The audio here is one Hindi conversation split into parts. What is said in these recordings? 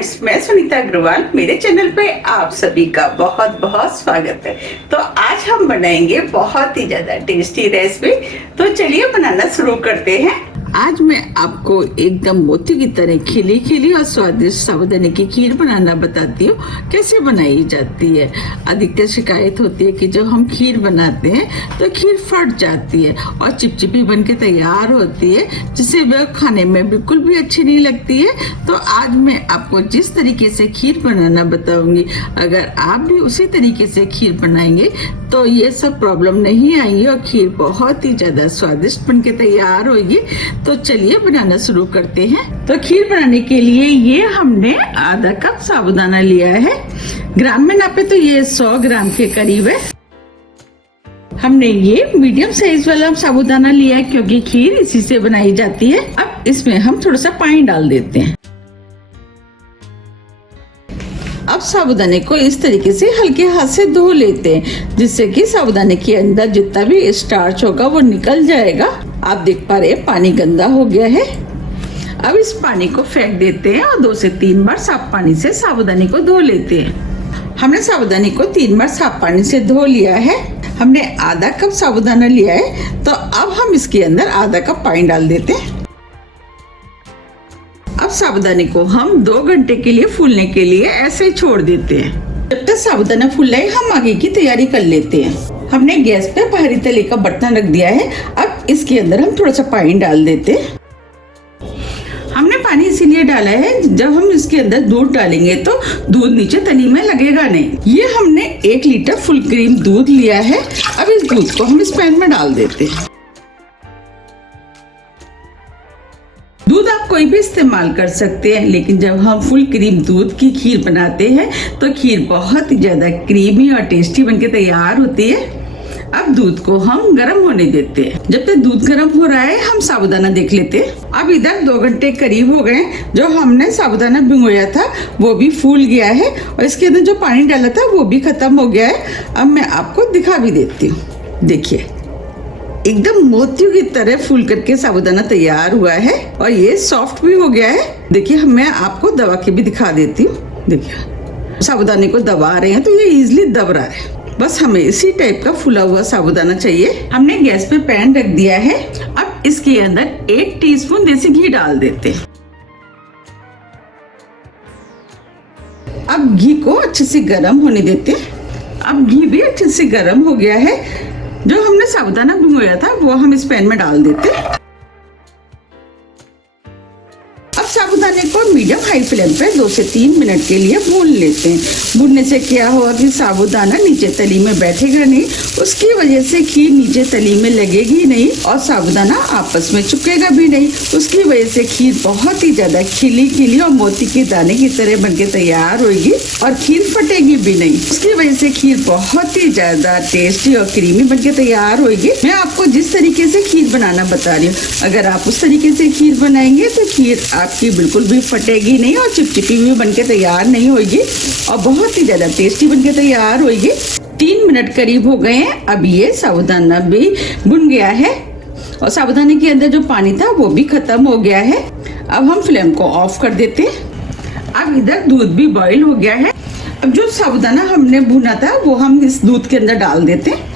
फ्रेंड्स, मैं सुनीता अग्रवाल। मेरे चैनल पे आप सभी का बहुत बहुत स्वागत है। तो आज हम बनाएंगे बहुत ही ज्यादा टेस्टी रेसिपी। तो चलिए बनाना शुरू करते हैं। आज मैं आपको एकदम मोती की तरह खिली खिली और स्वादिष्ट साबूदाने की खीर बनाना बताती हूँ, कैसे बनाई जाती है। अधिकतर शिकायत होती है कि जब हम खीर बनाते हैं तो खीर फट जाती है और चिपचिपी बन के तैयार होती है, जिससे वह खाने में बिल्कुल भी अच्छी नहीं लगती है। तो आज मैं आपको जिस तरीके से खीर बनाना बताऊंगी, अगर आप भी उसी तरीके से खीर बनाएंगे तो ये सब प्रॉब्लम नहीं आएंगी और खीर बहुत ही ज्यादा स्वादिष्ट बन के तैयार होगी। तो चलिए बनाना शुरू करते हैं। तो खीर बनाने के लिए ये हमने आधा कप साबूदाना लिया है। ग्राम में नापे तो ये 100 ग्राम के करीब है। हमने ये मीडियम साइज वाला साबूदाना लिया है क्योंकि खीर इसी से बनाई जाती है। अब इसमें हम थोड़ा सा पानी डाल देते हैं। अब साबूदाने को इस तरीके से हल्के हाथ से धो लेते हैं, जिससे कि साबूदाने के अंदर जितना भी स्टार्च होगा वो निकल जाएगा। आप देख पा रहे हैं पानी गंदा हो गया है। अब इस पानी को फेंक देते हैं और 2 से 3 बार साफ पानी से साबूदाने को धो लेते हैं। हमने साबूदाने को 3 बार साफ पानी से धो लिया है। हमने आधा कप साबूदाना लिया है, तो अब हम इसके अंदर आधा कप पानी डाल देते हैं। अब साबूदाने को हम 2 घंटे के लिए फूलने के लिए ऐसे ही छोड़ देते हैं। जब तक साबूदाना फूल रहा है, हम आगे की तैयारी कर लेते हैं। हमने गैस पे बाहरी तले का बर्तन रख दिया है। अब इसके अंदर हम थोड़ा सा पानी डाल देते हैं। हमने पानी इसीलिए डाला है, जब हम इसके अंदर दूध डालेंगे तो दूध नीचे तली में लगेगा नहीं। ये हमने 1 लीटर फुल क्रीम दूध लिया है। अब इस दूध को हम इस पैन में डाल देते हैं। दूध आप कोई भी इस्तेमाल कर सकते हैं, लेकिन जब हम फुल क्रीम दूध की खीर बनाते हैं तो खीर बहुत ही ज्यादा क्रीमी और टेस्टी बनके तैयार होती है। अब दूध को हम गर्म होने देते हैं। जब तक दूध गर्म हो रहा है, हम साबूदाना देख लेते हैं। अब इधर 2 घंटे करीब हो गए। जो हमने साबूदाना भिगोया था वो भी फूल गया है और इसके अंदर जो पानी डाला था वो भी खत्म हो गया है। अब मैं आपको दिखा भी देती हूँ। देखिए, एकदम मोतियों की तरह फूल करके साबूदाना तैयार हुआ है और ये सॉफ्ट भी हो गया है। देखिए, मैं आपको दबा के भी दिखा देती हूँ। देखिए, साबूदाने को दबा रहे हैं तो ये इजीली दब रहा है। बस हमें इसी टाइप का फूला हुआ साबूदाना चाहिए। हमने गैस पे पैन रख दिया है। अब इसके अंदर 1 टीस्पून देसी घी डाल देते हैं। अब घी को अच्छे से गर्म होने देते हैं। अब घी भी अच्छे से गर्म हो गया है। जो हमने साबूदाना भिगोया था वो हम इस पैन में डाल देते हैं। अब साबूदाने को मीडियम हाई फ्लेम पे 2 से 3 मिनट के लिए भून लेते हैं। भूनने से क्या होगा कि साबूदाना नीचे तली में बैठेगा नहीं, उसकी वजह से खीर नीचे तली में लगेगी नहीं और साबूदाना आपस में चिपकेगा भी नहीं। उसकी वजह से खीर बहुत ही ज्यादा खिली खिली और मोती के दाने की तरह बनके तैयार होगी और खीर फटेगी भी नहीं। उसकी वजह से खीर बहुत ही ज्यादा टेस्टी और क्रीमी बनके तैयार होगी। मैं आपको जिस तरीके से खीर बनाना बता रही हूँ, अगर आप उस तरीके से खीर बनाएंगे तो खीर आपकी बिल्कुल भी फटेगी नहीं और चिपचिपी भी बनके तैयार नहीं होगी और बहुत ही ज्यादा टेस्टी बनके तैयार होगी। 3 मिनट करीब हो गए हैं। अब ये साबूदाना भी भुन गया है और साबूदाने के अंदर जो पानी था वो भी खत्म हो गया है। अब हम फ्लेम को ऑफ कर देते हैं। अब इधर दूध भी बॉईल हो गया है। अब जो साबूदाना हमने भुना था वो हम इस दूध के अंदर डाल देते हैं।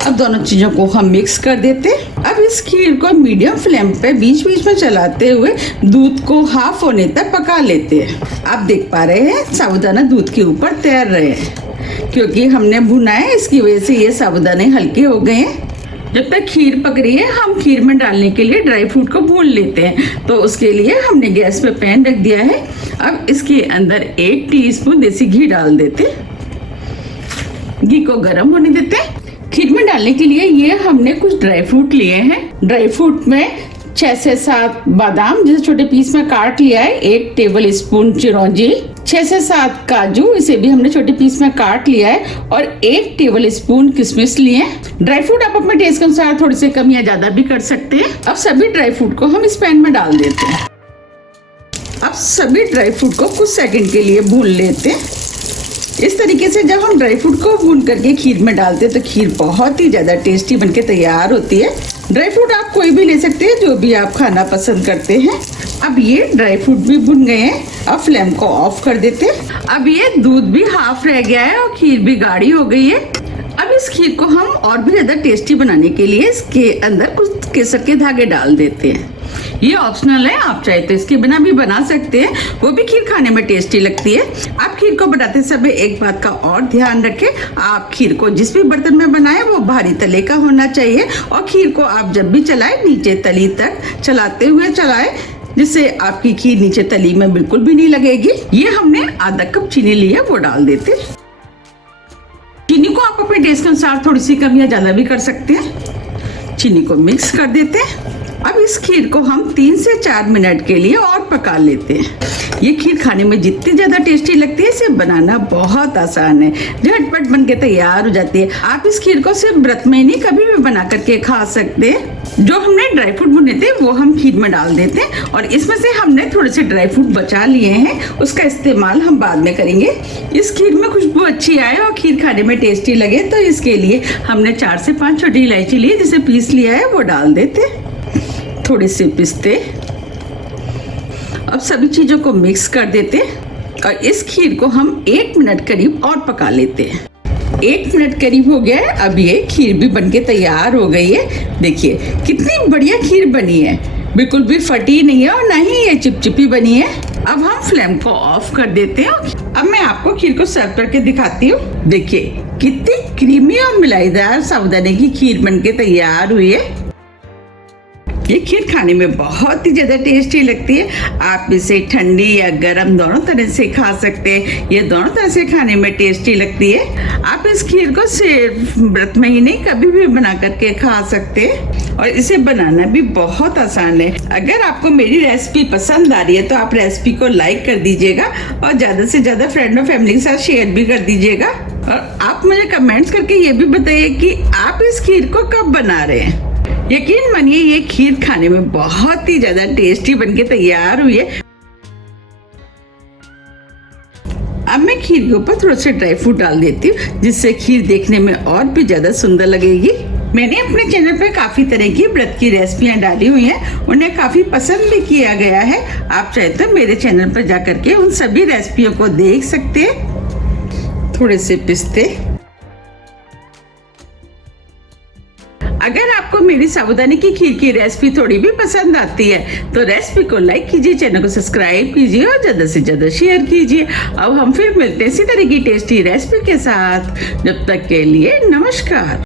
अब दोनों चीजों को हम मिक्स कर देते हैं। अब इस खीर को मीडियम फ्लेम पे बीच बीच में चलाते हुए दूध को हाफ होने तक पका लेते हैं। आप देख पा रहे हैं साबूदाना दूध के ऊपर तैर रहे हैं, क्योंकि हमने भुना है, इसकी वजह से ये साबूदाने हल्के हो गए हैं। जब तक खीर पक रही है, हम खीर में डालने के लिए ड्राई फ्रूट को भून लेते हैं। तो उसके लिए हमने गैस पे पैन रख दिया है। अब इसके अंदर 1 टीस्पून देसी घी डाल देते हैं। घी को गर्म होने देते हैं। खीर में डालने के लिए ये हमने कुछ ड्राई फ्रूट लिए हैं। ड्राई फ्रूट में 6 से 7 बादाम जिसे छोटे पीस में काट लिया है, 1 टेबल स्पून चिरौंजी, 6 से 7 काजू, इसे भी हमने छोटे पीस में काट लिया है और 1 टेबल स्पून किशमिश लिए हैं। ड्राई फ्रूट आप अपने टेस्ट के अनुसार थोड़े से कम या ज्यादा भी कर सकते हैं। अब सभी ड्राई फ्रूट को हम इस पैन में डाल देते हैं। अब सभी ड्राई फ्रूट को कुछ सेकंड के लिए भून लेते हैं। इस तरीके से जब हम ड्राई फ्रूट को भून करके खीर में डालते हैं तो खीर बहुत ही ज्यादा टेस्टी बनके तैयार होती है। ड्राई फ्रूट आप कोई भी ले सकते हैं जो भी आप खाना पसंद करते हैं। अब ये ड्राई फ्रूट भी भुन गए हैं, अब फ्लेम को ऑफ कर देते हैं। अब ये दूध भी हाफ रह गया है और खीर भी गाढ़ी हो गई है। अब इस खीर को हम और भी ज्यादा टेस्टी बनाने के लिए इसके अंदर कुछ केसर के धागे डाल देते हैं। ये ऑप्शनल है, आप चाहे तो इसके बिना भी बना सकते हैं, वो भी खीर खाने में टेस्टी लगती है। आप खीर को बनाते समय एक बात का और ध्यान रखें, आप खीर को जिस भी बर्तन में बनाएं वो भारी तले का होना चाहिए और खीर को आप जब भी चलाएं नीचे तली तक चलाते हुए चलाएं, जिससे आपकी खीर नीचे तली में बिल्कुल भी नहीं लगेगी। ये हमने आधा कप चीनी लिया, वो डाल देते। चीनी को आप अपने टेस्ट के अनुसार थोड़ी सी कम या ज्यादा भी कर सकते हैं। चीनी को मिक्स कर देते हैं। अब इस खीर को हम 3 से 4 मिनट के लिए और पका लेते हैं। ये खीर खाने में जितनी ज्यादा टेस्टी लगती है, इसे बनाना बहुत आसान है, झटपट बन के तैयार हो जाती है। आप इस खीर को सिर्फ व्रत में नहीं कभी भी बना करके खा सकते हैं। जो हमने ड्राई फ्रूट भुने थे वो हम खीर में डाल देते हैं और इसमें से हमने थोड़े से ड्राई फ्रूट बचा लिए हैं, उसका इस्तेमाल हम बाद में करेंगे। इस खीर में खुशबू अच्छी आए और खीर खाने में टेस्टी लगे तो इसके लिए हमने 4 से 5 छोटी इलायची ली, जिसे पीस लिया है, वो डाल देते। थोड़े से पिस्ते। अब सभी चीजों को मिक्स कर देते और इस खीर को हम 1 मिनट करीब और पका लेते हैं। 1 मिनट करीब हो गया है। अब ये खीर भी बनके तैयार हो गई है। देखिए कितनी बढ़िया खीर बनी है, बिल्कुल भी फटी नहीं है और ना ही ये चिपचिपी बनी है। अब हम फ्लेम को ऑफ कर देते हैं। अब मैं आपको खीर को सर्व करके दिखाती हूँ। देखिए कितनी क्रीमी और मिलाईदार साबूदाने की खीर बनके तैयार हुई है। ये खीर खाने में बहुत ही ज्यादा टेस्टी लगती है। आप इसे ठंडी या गर्म दोनों तरह से खा सकते हैं। ये दोनों तरह से खाने में टेस्टी लगती है। आप इस खीर को सिर्फ व्रत में ही नहीं कभी भी बना करके खा सकते हैं और इसे बनाना भी बहुत आसान है। अगर आपको मेरी रेसिपी पसंद आ रही है तो आप रेसिपी को लाइक कर दीजिएगा और ज्यादा से ज्यादा फ्रेंड और फैमिली के साथ शेयर भी कर दीजिएगा। और आप मुझे कमेंट्स करके ये भी बताइए कि आप इस खीर को कब बना रहे हैं। यकीन मानिए ये खीर खाने में बहुत ही ज्यादा टेस्टी बनके तैयार हुई है। अब मैं खीर के ऊपर थोड़ा सा ड्राई फ्रूट डाल देती हूँ, जिससे खीर देखने में और भी ज्यादा सुंदर लगेगी। मैंने अपने चैनल पे काफी तरह की व्रत की रेसिपियां डाली हुई हैं, उन्हें काफी पसंद भी किया गया है। आप चाहे तो मेरे चैनल पर जा करके उन सभी रेसिपियों को देख सकते हैं। थोड़े से पिस्ते। अगर आपको मेरी साबूदाने की खीर की रेसिपी थोड़ी भी पसंद आती है तो रेसिपी को लाइक कीजिए, चैनल को सब्सक्राइब कीजिए और ज्यादा से ज्यादा शेयर कीजिए। अब हम फिर मिलते हैं इसी तरह की टेस्टी रेसिपी के साथ। जब तक के लिए नमस्कार।